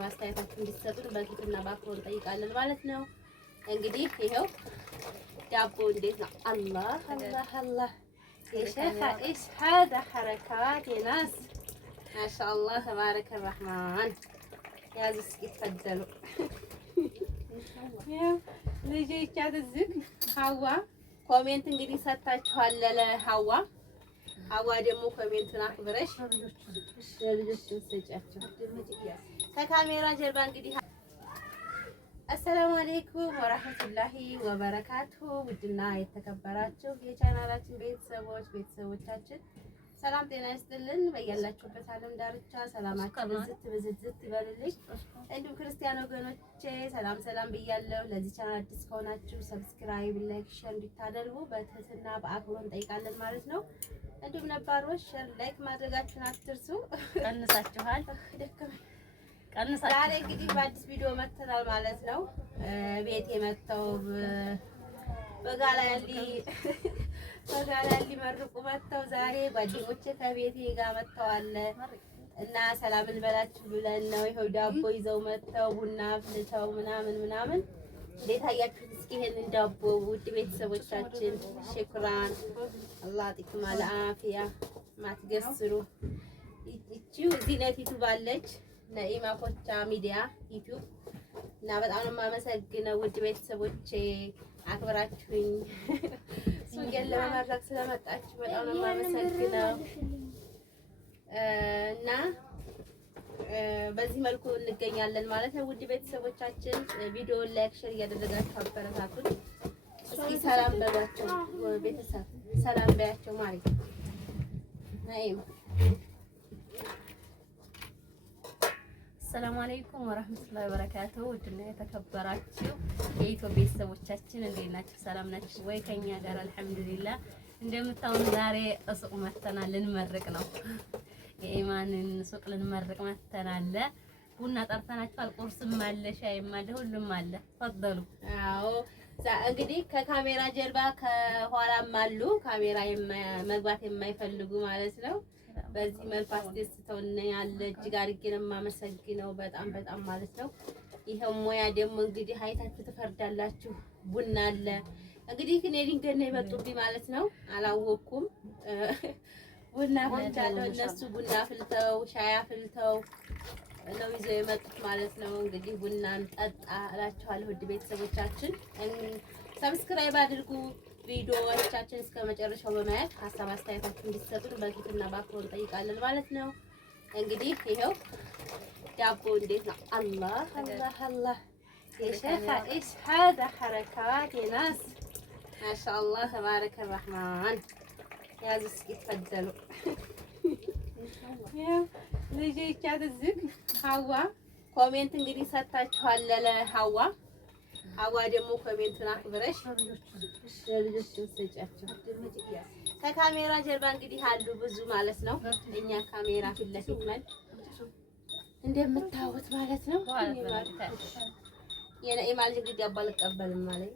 አስተያየታችሁ እንዲሰጡን በፊትና በአክብሮት እንጠይቃለን ማለት ነው። እንግዲህ ይሄው ዳቦ እንዴት ነው? አላህ አላህ አላህ የሸኻ ኢሽ ሀዛ ሐረካት የናስ ማሻአላህ ተባረከ ረህማን ያዙ። እስኪ ተፈደሉ ልጆች አትዝግ። ሀዋ ኮሜንት እንግዲህ ሰጥታችኋል ለሀዋ ደግሞ ኮሜንቱን አክብረሽ ለልጆች ሰጫቸው ከካሜራ ጀርባ እንግዲህ። አሰላሙ አለይኩም ወራህመቱላሂ ወበረካቱ። ውድና የተከበራችሁ የቻናላችን ቤተሰቦቻችን ሰላም ጤና ይስጥልን። በያላችሁበት ዓለም ዳርቻ ሰላማችሁ ብዝት ይበልልኝ። እንዲሁም ክርስቲያን ወገኖቼ ሰላም ብያለሁ። ለዚህ ቻናል አዲስ ከሆናችሁ ሰብስክራይብ፣ ላይክ፣ ሼር እንድታደርጉ በትህትና በአክብሮት እንጠይቃለን ማለት ነው። እንዲሁም ነባሮች ሼር፣ ላይክ ማድረጋችሁን አትርሱ። ቀንሳችኋል። ዛሬ እንግዲህ በአዲስ ቪዲዮ መጥተናል ማለት ነው። ቤቴ መጥተው በጋላ ሊመርቁ መጥተው ዛሬ ጓደኞቼ ከቤቴ ጋር መጥተዋል እና ሰላም እንበላችሁ ብለን ነው። ይኸው ዳቦ ይዘው መጥተው ቡና አፍልተው ምናምን እንዴት አያችሁት? እስኪ ይሄንን ዳቦ ውድ ቤተሰቦቻችን ሽክራን አላህ ጥቅም አልአፊያ ማትገስሩ እቺው ዚነቲቱ ባለች ነኢማ ኮቻ ሚዲያ ዩቲዩብ እና በጣም ነው የማመሰግነው ውድ ቤተሰቦቼ አክብራችሁኝ ሱቄን ለመመረቅ ስለመጣችሁ በጣም ነው የማመሰግነው እና በዚህ መልኩ እንገኛለን ማለት ነው። ውድ ቤተሰቦቻችን ቪዲዮውን ላይክ፣ ሼር እያደረጋችሁ አበረታቱን። እስኪ ሰላም በሏቸው ቤተሰብ፣ ሰላም በያቸው ማለት ነው። ሰላም አለይኩም ወራህመቱላሂ ወበረካቱ። ውድና የተከበራችሁ የኢትዮጵያ ቤተሰቦቻችን እንዴት ናችሁ? ሰላም ናችሁ ወይ? ከኛ ጋር አልሐምዱሊላህ። እንደምታውን ዛሬ ሱቅ መተናል፣ ልንመርቅ ነው። የኢማንን ሱቅ ልንመርቅ መተናል። ቡና ጠርተናችኋል። ቁርስም አለ፣ ሻይም አለ፣ ሁሉም አለ። ፈደሉ። አዎ እንግዲህ ከካሜራ ጀርባ ከኋላም አሉ ካሜራ መግባት የማይፈልጉ ማለት ነው። በዚህ መልኩ አስደስተውኛል። እጅግ አድርጌ ነው የማመሰግነው በጣም ማለት ነው። ይሄው ሙያ ደግሞ እንግዲህ አይታችሁ ትፈርዳላችሁ። ቡና አለ እንግዲህ እኔ ድንገት ነው የመጡብኝ ማለት ነው። አላወኩም። ቡና አፍልቻለሁ። እነሱ ቡና አፍልተው ሻይ አፍልተው ነው ይዘው የመጡት ማለት ነው። እንግዲህ ቡናን ጠጣ እላችኋለሁ። ውድ ቤተሰቦቻችን ሰብስክራይብ አድርጉ። ቪዲዮዎቻችን እስከ መጨረሻው በማየት ሀሳብ አስተያየታችሁን እንዲሰጡን በፊትና በአክብሮት እንጠይቃለን ማለት ነው። እንግዲህ ይሄው ዳቦ እንዴት ነው? አላህ አላህ አላህ የሸኻ ኢሽ ሀዛ ሐረካት የናስ ማሻአላህ ተባረከ ረህማን ያዙ። እስኪ ተፈደሉ ልጆች አትዝግ። ሀዋ ኮሜንት እንግዲህ ሰጥታችኋል ለሀዋ ደግሞ ኮሜንቱን አክብረሽ ለልጆች ሰጫቸው ከካሜራ ጀርባ እንግዲህ አሉ ብዙ ማለት ነው። እኛ ካሜራ ፊት ለፊት ነን እንደምታዩት ማለት ነው። የነኢማ ልጅ እንግዲህ ዳቦ አልቀበልም ማለት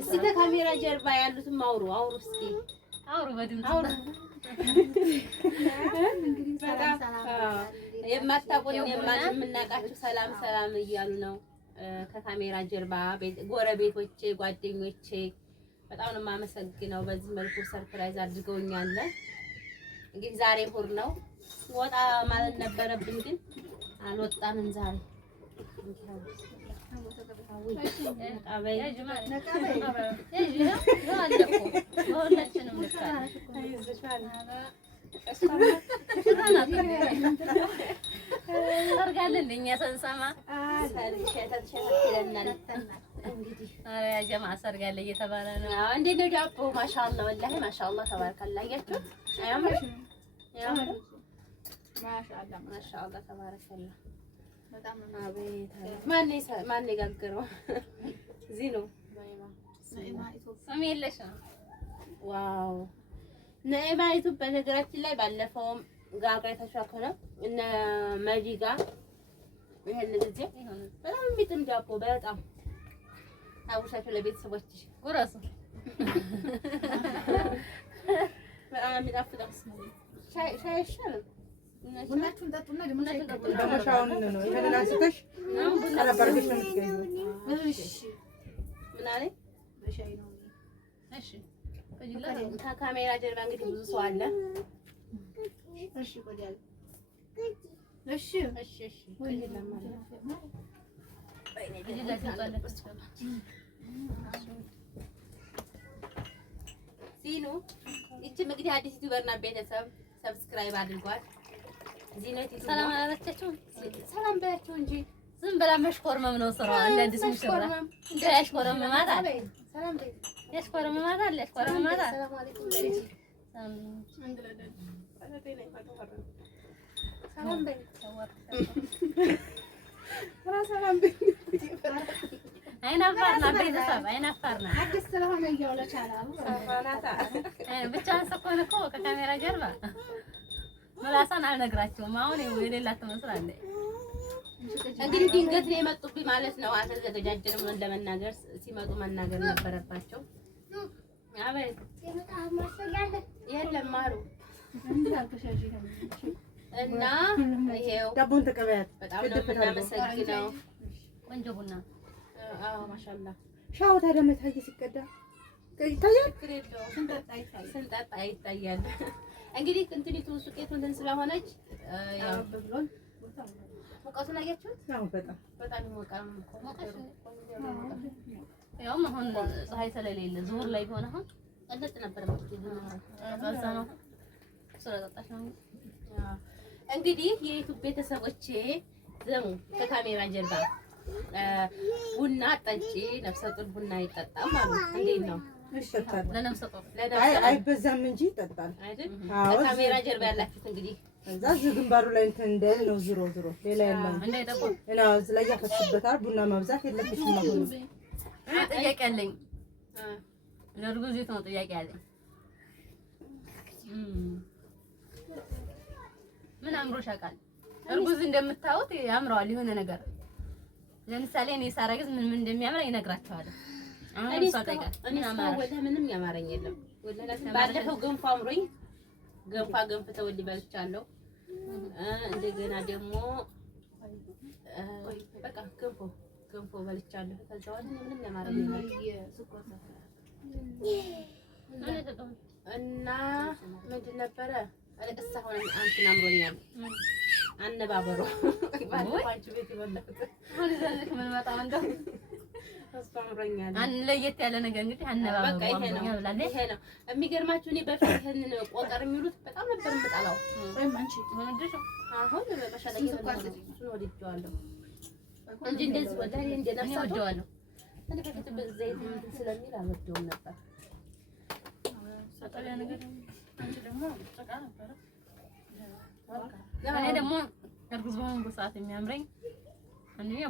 እስኪ ከካሜራ ጀርባ ያሉትም አውሩ እስኪ በድምፅ የማታውቁን የምናውቃችሁ ሰላም እያሉ ነው። ከካሜራ ጀርባ ጎረቤቶቼ፣ ጓደኞቼ በጣም ነው የማመሰግነው። በዚህ መልኩ ሰርፕራይዝ አድርገውኛል። እንግዲህ ዛሬ እሑድ ነው። ወጣ ማለት ነበረብን ግን አልወጣንም ዛሬ። ሰርጋለ እየተባለ ነው። እንዴት ነው ዳቦ? ማሻአላህ ወላሂ ማሻአላህ ተባረከላህ። አያችሁ ማሻአላህ ተባረከላህ። ማን የጋገረው? እዚህ ነው። ስም የለሽ ነው። ዋው ነኢማ ዩቲዩብ በነገራችን ላይ ባለፈውም ጋግራ ተሻከረ እነ መጂ ጋር ይሄን ጊዜ በጣም የሚጥም ዳቦ በጣም አውሻቸው ለቤተሰቦችሽ ጉረሱ የሚጣፍጠው። ሻይ አይሻልም? ቡናችሁን ጠጡና ደግሞ ሻይ ጠጡ። በመሻውን ነው ይሄንን አንስተሽ አላባርገሽ ነው የምትገዢው። እሺ ምን አለኝ? በሻይ ነው። እሺ ከካሜራ ጀርባ እንግዲህ ብዙ ሰው አለ። እሺ ቆዲያል እሺ እሺ እሺ ቆይለም ማለት ሲኑ ይቺ እንግዲህ አዲስ ዩቲዩበር ናት። ቤተሰብ ሰብስክራይብ አድርጓል። ዚነት ሰላም አላላችሁም? ሰላም በያቸው እንጂ ዝም ብላ መሽኮርመም ነው ስራዋ። እንደ አዲስ ሙሽራ እንደ ያሽኮረመማት አለ። ሰላም በይ ያሽኮረመማት አለ። ያሽኮረመማት አለ። ሰላም አለይኩም በይ። ሰላም በይ። ሰላም በይ። አይናፋር ናት ቤተሰብ፣ አይናፋር ናት። አዲስ ስለሆነ እያወለች አላሉ ብቻዋን ስትሆን እኮ ከካሜራ ጀርባ ምላሳን አልነግራቸውም። አሁን የሌላት ትመስላለች። እንግዲህ ድንገት ነው የመጡብኝ ማለት ነው። አልተዘጋጀንም ለመናገር። ሲመጡ መናገር ነበረባቸው። አቤት የለም ማሩ እና ይሄው ዳቦን ተቀበያት። በጣም ነው የምናመሰግነው። ቆንጆ ቡና። አዎ ማሻአላ። ሻው ታዲያ መታየ ሲቀዳ ይታያል። ስንጠጣ ይታያል። እንግዲህ እንትኒቱ ሱቄቱ እንትን ስለሆነች ያው ብሎን ሙቀቱን አያችሁት? ያው በጣም ይሞቃል። ያው አሁን ፀሐይ ስለሌለ ዙር ላይ ሆነ አሁን ቀለጥ ነበር በዛ ነው ስለጠጣሽ ነው። እንግዲህ የዩቲዩብ ቤተሰቦቼ ዘሙ ከካሜራ ጀርባ ቡና ጠጪ፣ ነፍሰ ጡር ቡና ይጠጣም አሉ። እንዴት ነው? ይሸታል። ለነፍሰ ጡር አይበዛም እንጂ ይጠጣል አይደል? አዎ። ከካሜራ ጀርባ ያላችሁት እንግዲህ እዛ ግንባሩ ላይ እንትን እንደል ነው። ዞሮ ሌላ የለም። እንዳይጠቁ እና እዚህ ላይ ያፈስበታል። ቡና መብዛት የለብሽም። አሁን ጥያቄ አለኝ። ለእርጉዝ ነው ጥያቄ አለኝ። ምን አምሮሽ ያውቃል? እርጉዝ እንደምታዩት ያምረዋል የሆነ ነገር። ለምሳሌ እኔ ሳረግዝ ምን እንደሚያምር ይነግራቸዋለሁ። አሁን እሷ ጠይቃት ምን አማረሽ? ወደ ምንም ያማረኝ የለም። ባለፈው ገንፎ አምሮኝ ገንፍተው ልበልቻለሁ። እንደገና ደግሞ በቃ ገንፎ በልቻለሁ። ከዛ ወዲህ ምንም ያማረኝ የለም። እና ምንድን ነበረ አለቀሳ ሆነ አንቺን አምሮኛል። አነባበሩ ባንቺ ቤት ይወላል። አሁን ዘልክ ምን መጣው እንደው አስፋምሮኛል። ለየት ያለ ነገር እንግዲህ አነባበሩ በቃ ይሄ ነው የሚገርማችሁ። እኔ በፊት ይሄንን ቆጠር የሚሉት በጣም ነበር የምጠላው። አሁን በሻለኝ ነው ወድጄዋለሁ እንጂ እንደዚህ ወዳኔ እንደነሳው ወድጄዋለሁ። እኔ በፊት በዘይት ስለሚል አልወደውም ነበር። ሰጠለ ነገር አንቺ ደግሞ ተቃ ነበር። እኔ ደግሞ እርጉዝ በሆንኩ ሰዓት የሚያምረኝ አንደኛ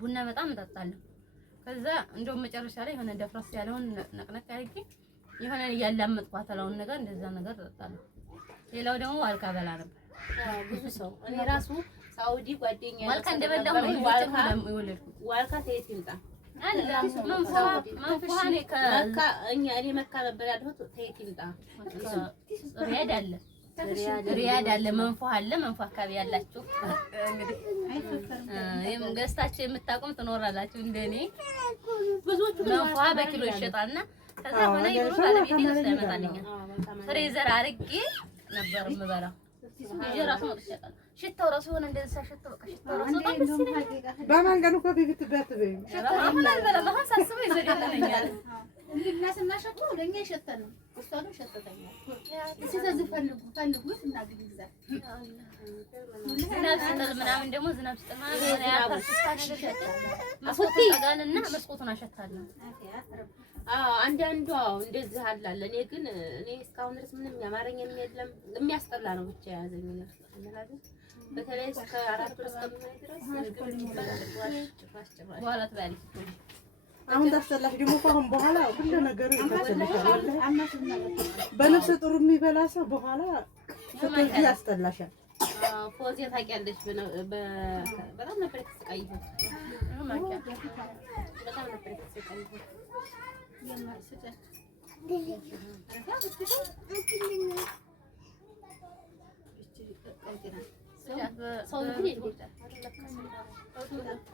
ቡና በጣም እጠጣለሁ። ከዛ እንደውም መጨረሻ ላይ የሆነ ደፍረስ ያለውን ነቅነቅ አድርጌ የሆነ ያላመጥኳት አላውን ነገር እንደዛ ነገር እጠጣለሁ። ሌላው ደግሞ ዋልካ በላ ነበር። ብዙ ሰው እኔ ራሱ ሳውዲ ጓደኛዬ ዋልካ እንደበላሁ ነው የወለድኩት። ዋልካ ተየት ይምጣ አለ መንፈሃኔ ከመካ እኔ መካ ነበር ያለሁት። ተየት ይምጣ ሪያድ አለ መንፎ አካባቢ ያላችሁ እንግዲህ ይሄም ገዝታችሁ የምታቆም ትኖራላችሁ። እንደኔ ብዙዎቹ መንፎ በኪሎ ይሸጣልና ከዛ ሆነ ይብሩ ባለቤቴ ነው ያመጣልኛል። ፍሬዘር አርጌ ነበር የምበላው። ይጀራሱ ነው ይሸጣል። ሽታው ራሱ ሆነ እንደዛ ሽታው በቃ ሽታው ራሱ በጣም ደስ ይላል። በማንገዱ ከቢት በትበይ ሽታው አሁን አልበላም። አሁን ሳስበው ይዘጋልኛል። እንግዲህ ስናሸጡ ለኛ ይሸተናል። እሷንም ሸተተኛል። ስለዚህ ፈልጉት እና ግዛ ዝናብ ሲጥል ምናምን ደግሞ ዝናብ ሲጥል ማለት ነው ያፈር ሽታ ነገር ሸተል መስኮት ተጋልና መስኮቱን አሸታለሁ። አንዳንዷ እንደዚህ አላለ። እኔ ግን እስካሁን ድረስ ምንም ያማረኝ የለም። የሚያስጠላ ነው ብቻ የያዘኝ ነው ማለት በተለይ እስከ 4 ወር እስከሚሆን ድረስ በኋላ ትበያለሽ። አሁን ታስጠላሽ ደግሞ ከአሁን በኋላ ሁሉ ነገር ይፈተልሻል። በነፍሰ ጡር የሚበላ ሰው በኋላ ስትወልጂ ያስጠላሻል። ፎዚያ ታውቂያለሽ? በጣም ነበር የተሰቃየሁት። በጣም ነበር የተሰቃየሁት።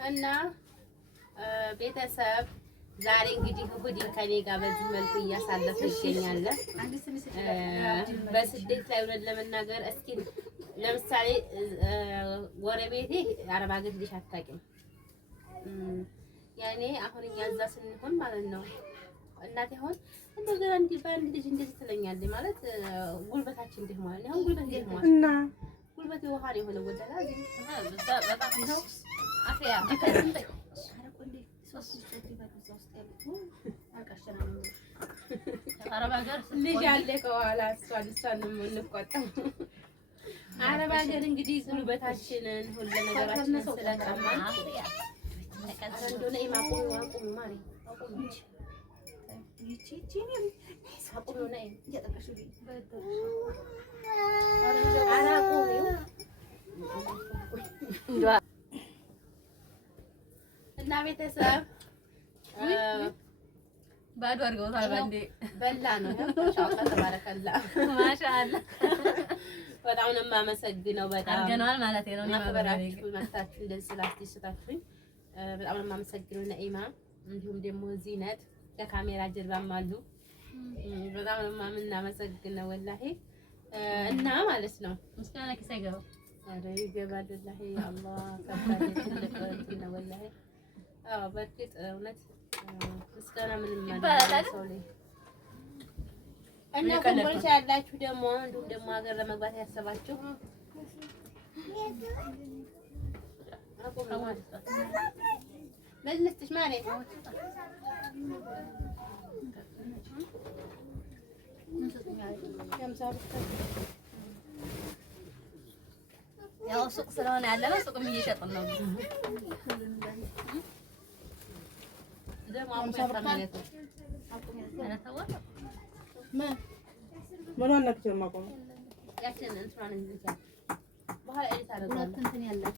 እና ቤተሰብ ዛሬ እንግዲህ እሑድን ከኔ ጋር በዚህ መልኩ እያሳለፍን እንገኛለን። በስደት ላይ እውነት ለመናገር እስኪ ለምሳሌ ጎረቤቴ አረብ ሀገር ልጅ አታውቂም። ያኔ አሁን እኛ እዛ ስንሆን ማለት ነው እናቴ አሁን እንደገና እንዲህ በአንድ ልጅ እንደዚህ ትለኛለች ማለት ጉልበታችን እንዲህ ማለት ነው። አሁን ጉልበት እንዲህ ማለት እና ጉልበት ውሃ ነው የሆነ ወደላ በጣም ነው አፍያ ልጅ አለ ከኋላ እሷን እንቆጣው። አረብ ሀገር እንግዲህ ጉልበታችንን ሁሉ ነገራችንን ስለቀማን እንደሆነ ኢማቆም ማለት እና ቤተሰብ ባዶ አድርገውታል። ባንዴ በላ ነው ተባረከላ ማሻአላ። በጣም ነው የማመሰግነው። በጣም አድርገናል ማለት ነው። ማክበራችሁ መታችሁ እንደዚህ ስላስደሰታችሁኝ በጣም ነው የማመሰግነው። ነኢማ እንዲሁም ደግሞ ዚነት ከካሜራ ጀርባም አሉ። በጣም ነው የምናመሰግነው ወላሂ። እና ማለት ነው ምስጋና ኪስ አይገባም። አረ ይገባል ወላሂ። አላህ ከባድ ትልቅ ነው ወላሂ። አዎ በእርግጥ እውነት ምስጋና ምንም ማለት ነው ላይ እና ኮምቦልቻ ያላችሁ ደግሞ እንዲሁም ደግሞ ሀገር ለመግባት ያሰባችሁ መልስተሽ ማለት ያው ሱቅ ስለሆነ ያለነው ሱቅም እየሸጥን ነው። ምን አናክቸር ማቆም ያችን እንትን በኋላ ኤዲት አደርጋለሁ።